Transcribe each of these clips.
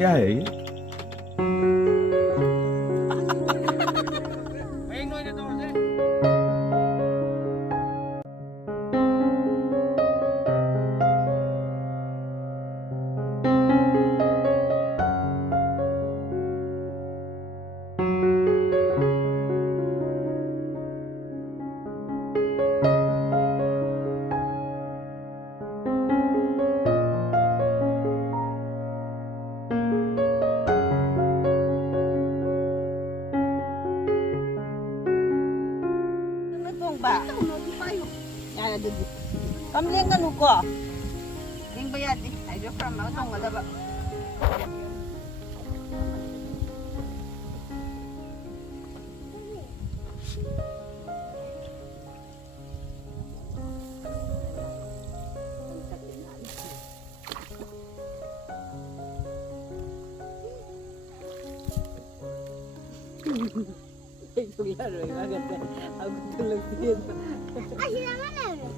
क्या है ये? Kami lang ano ko. Yung bayad eh. Ay, do from ako tong wala ba. Itu ya rồi banget. Aku tulog din. Ay, naman na.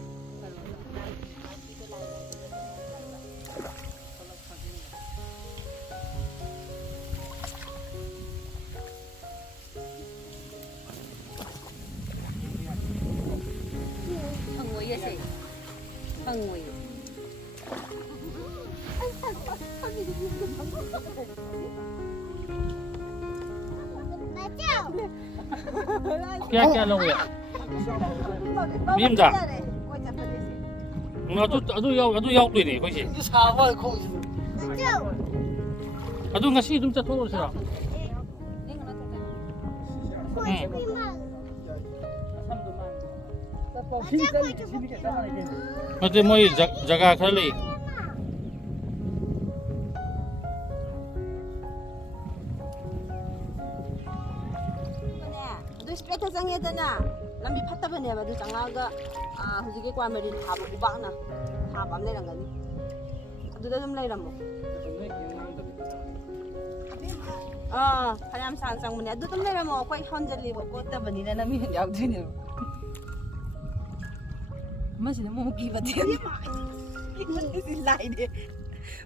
Hangoy. क्या लोगे meme दा अदु याउदोइने कोइसे सावा खौ अदु ngasi dum chathorosira मते मोई जगह खर लई adu straight jangye dana lambi phattabane ba du jangaga hujige kwamari haba ubakna haba am leirangani aduda dum leiramo kayam sang mune adu dum leiramo koi honjali bo kotabani na nami yaudine masih mau kiba dia ini lai dia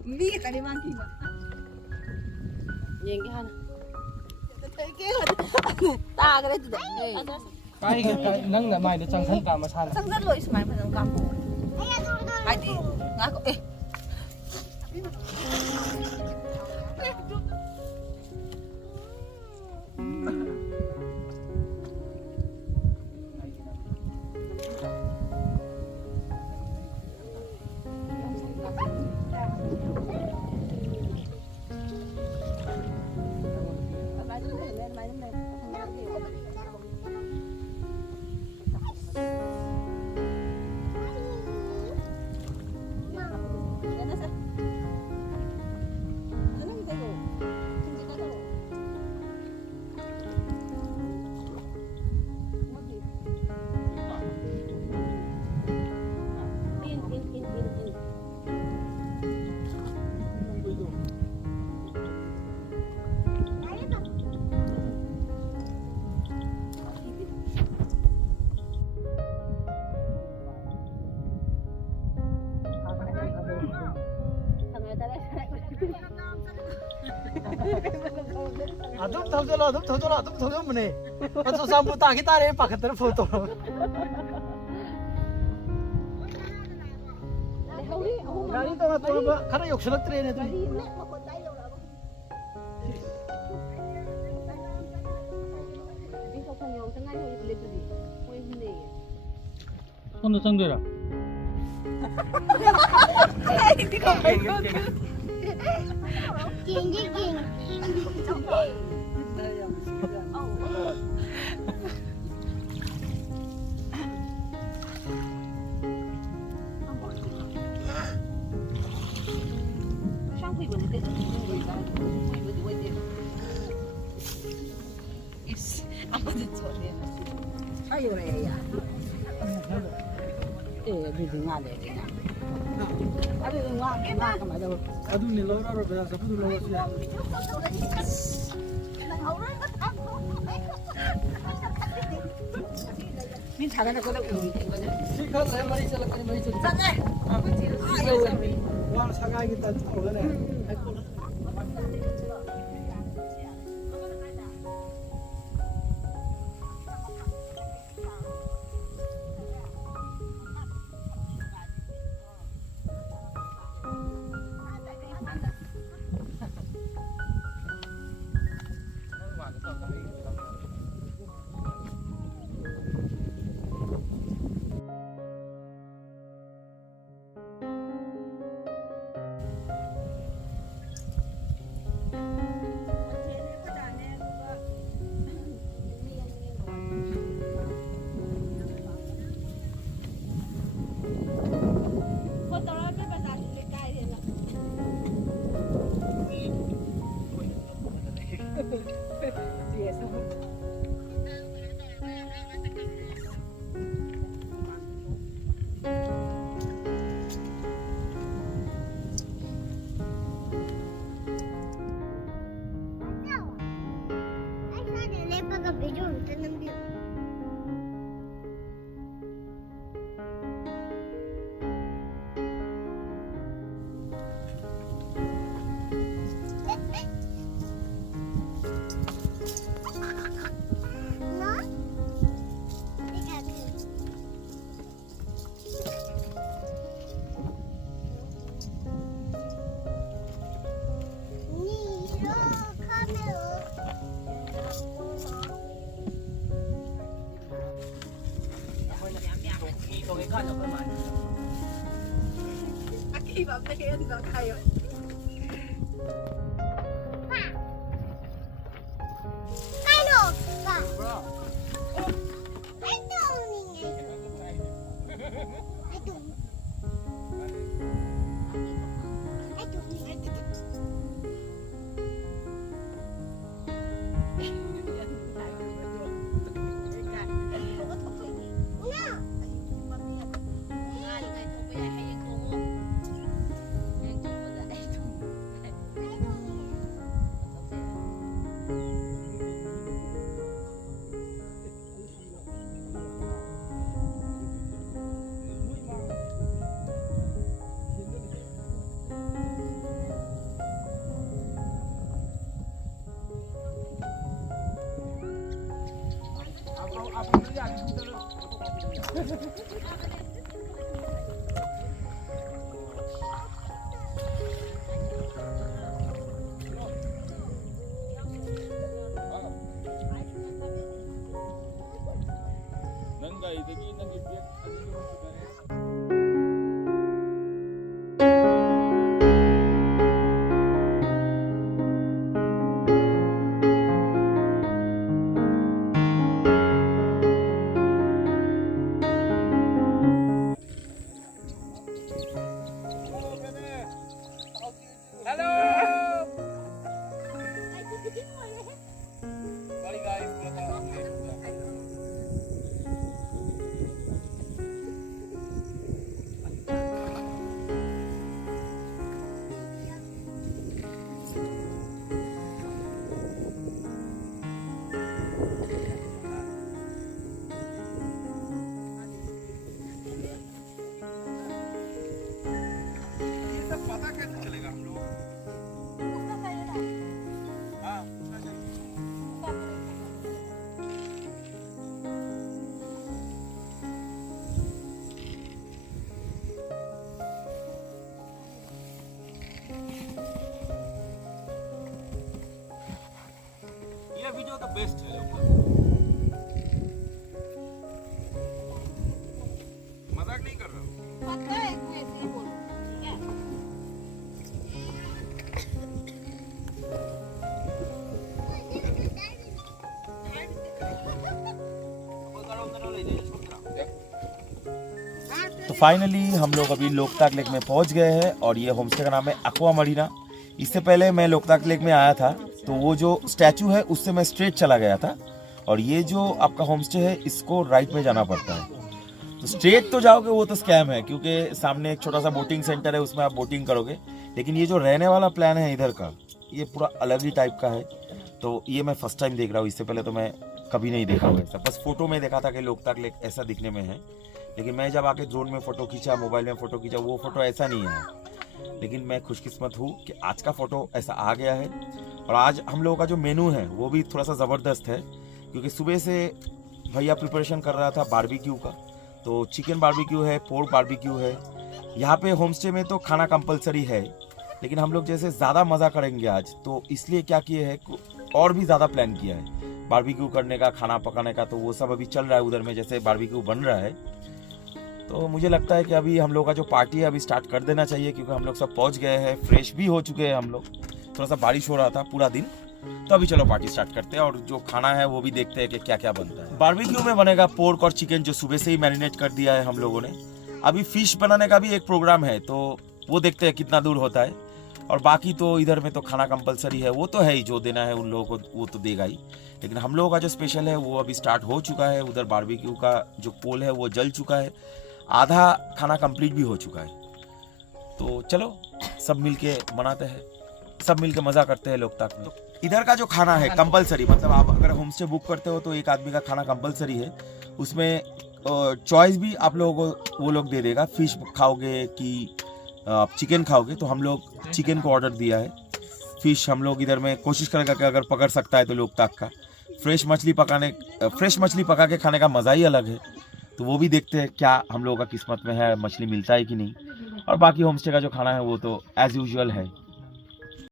mi kali mangki yengi hana ta cái đấy cái nang na mai de changsan ka ma san sang rất lỗi smile phần cam ai đi ngã có adum thojolo mune aso sambu ta ki tare pakhatar photo gari to ma to khara yokshilak tre ne tu 손도 상대라 King. Ayo ya. Bibi ngale dina. Ada ngak kemana dah? adum ni lora ro ba sa pu lo sia Min thana ko da uri ko da. sikha sa mari chala kani mari chala Sana. wan sagai ki ta ho ne ที่แบบไม่เห็นแบบใครวะ Cái đồ cả. Cái đồ này này. Cái đồ. Cái đồ này. ये video तो best है मजाक नहीं कर रहा हूँ पता है तू ऐसे ही बोल ठीक है तो फाइनली हम लोग अभी लोकताक लेक में पहुंच गए हैं और ये होमस्टे का नाम है एक्वा मरीना। इससे पहले मैं लोकताक लेक में आया था तो वो जो स्टैचू है उससे मैं स्ट्रेट चला गया था और ये जो आपका होमस्टे है इसको राइट में जाना पड़ता है। तो स्ट्रेट तो जाओगे वो तो स्कैम है क्योंकि सामने एक छोटा सा बोटिंग सेंटर है उसमें आप बोटिंग करोगे, लेकिन ये जो रहने वाला प्लान है इधर का ये पूरा अलग ही टाइप का है। तो ये मैं फर्स्ट टाइम देख रहा हूँ, इससे पहले तो मैं कभी नहीं देखा हुआ ऐसा, बस फोटो में देखा था कि लोकताक लेक ऐसा दिखने में है, लेकिन मैं जब आके ड्रोन में फ़ोटो खींचा, मोबाइल में फ़ोटो खींचा, वो फ़ोटो ऐसा नहीं है। लेकिन मैं खुशकिस्मत हूँ कि आज का फ़ोटो ऐसा आ गया है। और आज हम लोगों का जो मेनू है वो भी थोड़ा सा ज़बरदस्त है क्योंकि सुबह से भैया प्रिपरेशन कर रहा था बारबेक्यू का, तो चिकन बारबेक्यू है, पोर्क बारबेक्यू है। यहाँ पे होमस्टे में तो खाना कंपलसरी है, लेकिन हम लोग जैसे ज़्यादा मज़ा करेंगे आज, तो इसलिए क्या किए है और भी ज़्यादा प्लान किया है बारबेक्यू करने का, खाना पकाने का। तो वो सब अभी चल रहा है उधर में, जैसे बारबेक्यू बन रहा है। तो मुझे लगता है कि अभी हम लोग का जो पार्टी है अभी स्टार्ट कर देना चाहिए क्योंकि हम लोग सब पहुंच गए हैं, फ्रेश भी हो चुके हैं हम लोग। थोड़ा सा बारिश हो रहा था पूरा दिन, तो अभी चलो पार्टी स्टार्ट करते हैं और जो खाना है वो भी देखते हैं कि क्या क्या बनता है। बारबेक्यू में बनेगा पोर्क और चिकन जो सुबह से ही मैरिनेट कर दिया है हम लोगों ने। अभी फिश बनाने का भी एक प्रोग्राम है, तो वो देखते हैं कितना दूर होता है। और बाकी तो इधर में तो खाना कंपलसरी है, वो तो है ही, जो देना है उन लोगों को वो तो देगा ही। लेकिन हम लोगों का जो स्पेशल है वो अभी स्टार्ट हो चुका है। उधर बारबेक्यू का जो पोल है वो जल चुका है, आधा खाना कंप्लीट भी हो चुका है। तो चलो सब मिलके मनाते हैं, सब मिलके मज़ा करते हैं लोकताक में। इधर का जो खाना है कंपलसरी, मतलब आप अगर होमस्टे बुक करते हो तो एक आदमी का खाना कंपलसरी है। उसमें चॉइस भी आप लोगों को वो लोग दे देगा, फिश खाओगे कि आप चिकन खाओगे। तो हम लोग चिकन को ऑर्डर दिया है। फिश हम लोग इधर में कोशिश करेगा कि अगर पकड़ सकता है तो लोकताक का फ्रेश मछली पका के खाने का मज़ा ही अलग है। तो वो भी देखते हैं क्या हम लोगों का किस्मत में है, मछली मिलता है कि नहीं। और बाकी होमस्टे का जो खाना है वो तो एज यूजुअल है।